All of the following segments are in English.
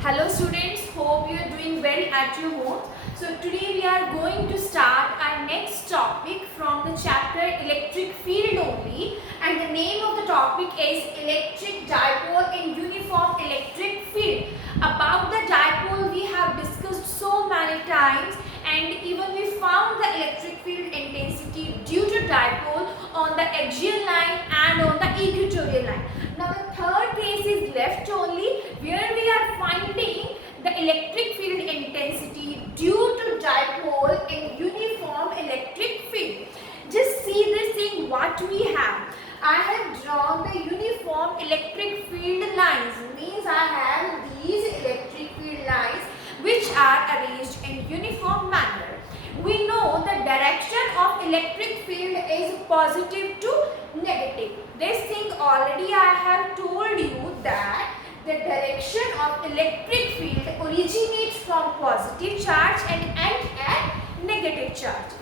Hello students, hope you are doing well at your home. So today we are going to start our next topic from the chapter electric field only, and the name of the topic is electric dipole in uniform electric field. About the dipole we have discussed so many times, and even we found the electric field intensity due to dipole on the axial line and on the equatorial line. Now the third case is left only, where we are finding the electric field intensity due to dipole in uniform electric field. Just see this thing what we have. I have drawn the uniform electric field lines. Means I have these electric field lines which are arranged in uniform manner. We know the direction of electric field is positive to negative. This thing already I have told you that the direction of electric field originates from positive charge and ends at negative charge.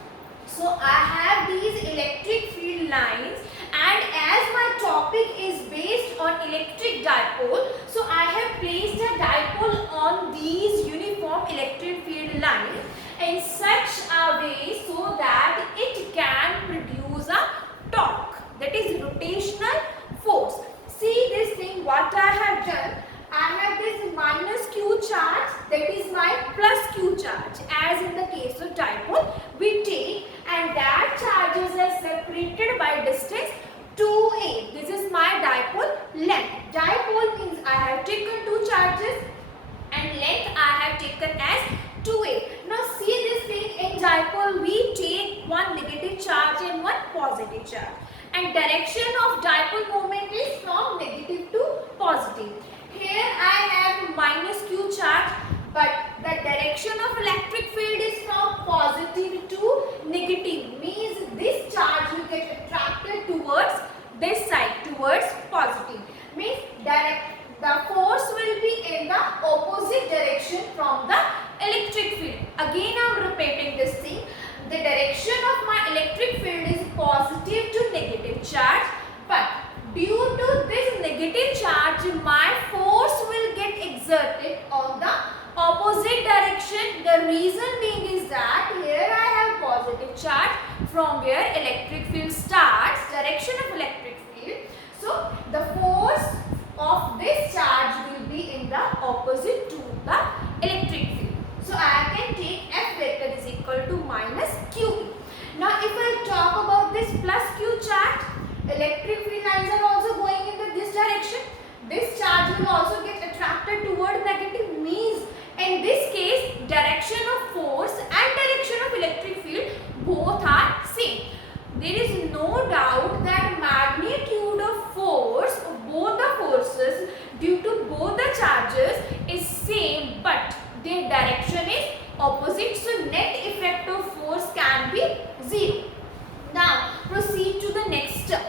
So I have these electric field lines, and as my topic is based on electric dipole, so I have placed a dipole on these uniform electric field lines in such a way so that it can produce a torque, that is rotational force. See this thing what I have done. I have this minus q charge, that is my plus q charge, as in the case of dipole we take, and that charges are separated by distance 2a. This is my dipole length. Dipole means I have taken two charges and length I have taken as 2a. Now see this thing, in dipole we take one negative charge and one positive charge, and direction of dipole moment is from negative to positive. Here I have minus q charge, but the direction of electric field is from positive to negative. Means this charge will get attracted towards this side, towards positive. Means the force will be in the opposite direction from the electric field. Again I am repeating this thing. The direction of my electric field is positive to negative charge, but due to this negative charge, my force will get exerted on the opposite direction. The reason being is that here I have positive charge from where electric field starts, direction of electric field. So the force of this charge will be in the opposite to the electric field. So I can take F vector is equal to minus QE. Now if I talk about this plus Q charge, electric field lines are also going in this direction. This charge will also get attracted toward negative. Means in this case direction of force and direction of electric field both are same. There is no doubt that magnitude of force of both the forces due to both the charges is same, but their direction is opposite, so net effect of force can be 0. Now proceed to the next term.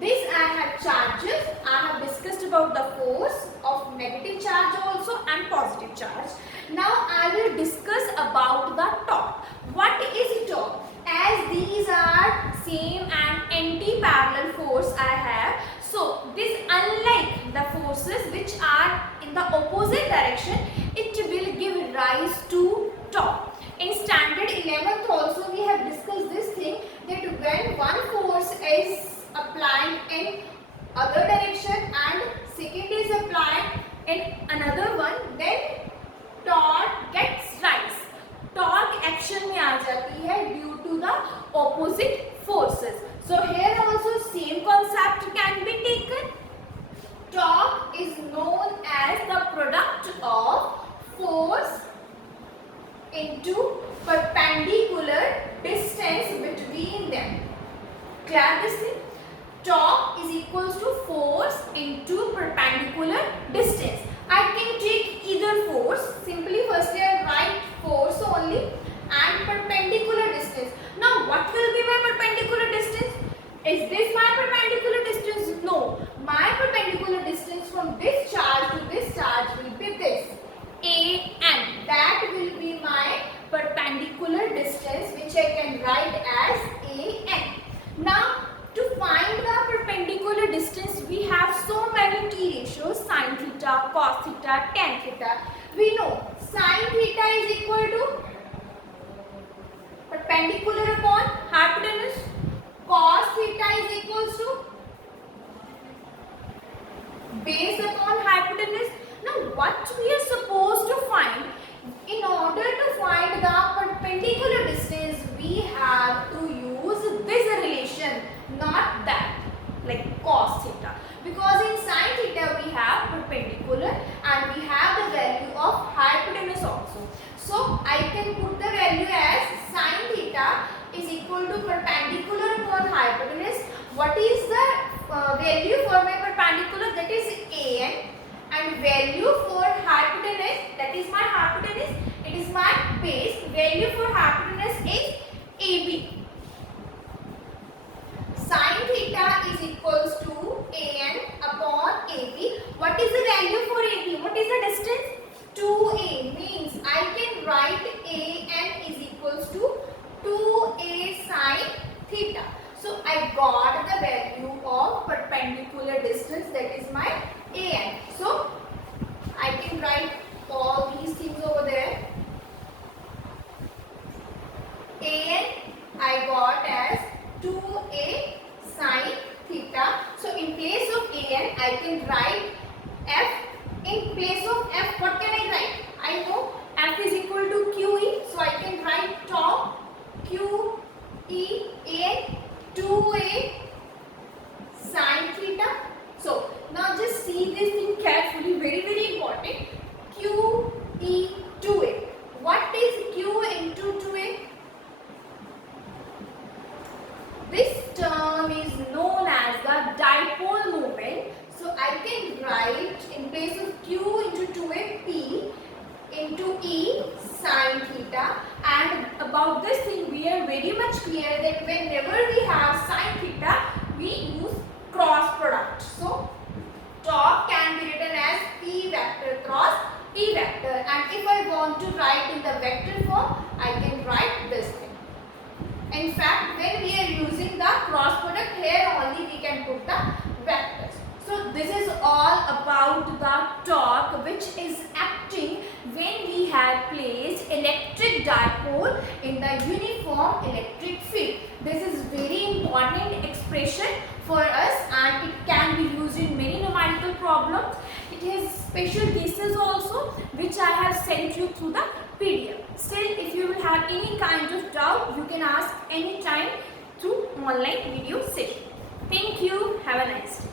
This I have charges. I have discussed about the force of negative charge also and positive charge. Now I will discuss about the torque. What is torque? As these are same and anti-parallel force I have, so this, unlike the forces which are in the opposite direction, it will give rise to torque. In standard 11th also we have discussed this thing, that when one force is applied in other direction and second is applied in another one, then torque gets rise. Torque action में आ जाती है due to the opposite forces. So here also same concept can be taken. Torque is known as the product of force into perpendicular distance between them. Clear this thing? Torque is equals to force into perpendicular distance. I can take either force. Simply firstly I write force only and perpendicular distance. Now what will be my perpendicular distance? Is this my perpendicular distance? No. My perpendicular distance from this charge to this charge will be this, AN. That will be my perpendicular distance, which I can write as AN. Now to find the perpendicular distance we have so many t ratios, sin theta, cos theta, tan theta. We know sine theta is equal to perpendicular upon hypotenuse. Cos theta is equals to base upon hypotenuse. Now what we are supposed to find, in order to find the perpendicular distance, we have to use this relation, not that, like cos theta, because in sin theta we have perpendicular and we have the value of hypotenuse also. So I can put the value as sin theta is equal to perpendicular upon hypotenuse. What is the value for my perpendicular? That is an, and value for hypotenuse, that is my hypotenuse, it is my base. Value for hypotenuse is AB. Sin theta is equals to an upon AB. What is the value for AB? What is the distance? 2a, means I can write an is equals to 2a sin theta. So I got the value of perpendicular distance, that is my an. So I can write all these things over there. An I got as 2a sin theta. So in place of an I can write f. In place of f, what can I write? I know f is equal to QE, so I can write top QE a 2a sin theta. So now just see this thing carefully, very important. QE 2a. What is Q into 2a? This term is known as the dipole moment. So I can write in place of Q into 2a P into E sin theta. And about this thing we are very much clear that whenever we have sin theta, we use cross product. So top can be written as P vector cross P vector, and if I want to write in the vector form, I can write this thing. In fact, when we are using the cross product, here only we can put the vectors. So this is all about the torque which is acting when we have placed electric dipole in the uniform electric field. This is very important expression for us and it can be used in many numerical problems. It has special cases also which I have sent you through the PDF. Still, if you will have any kind of doubt, you can ask anytime through online video session. Thank you. Have a nice day.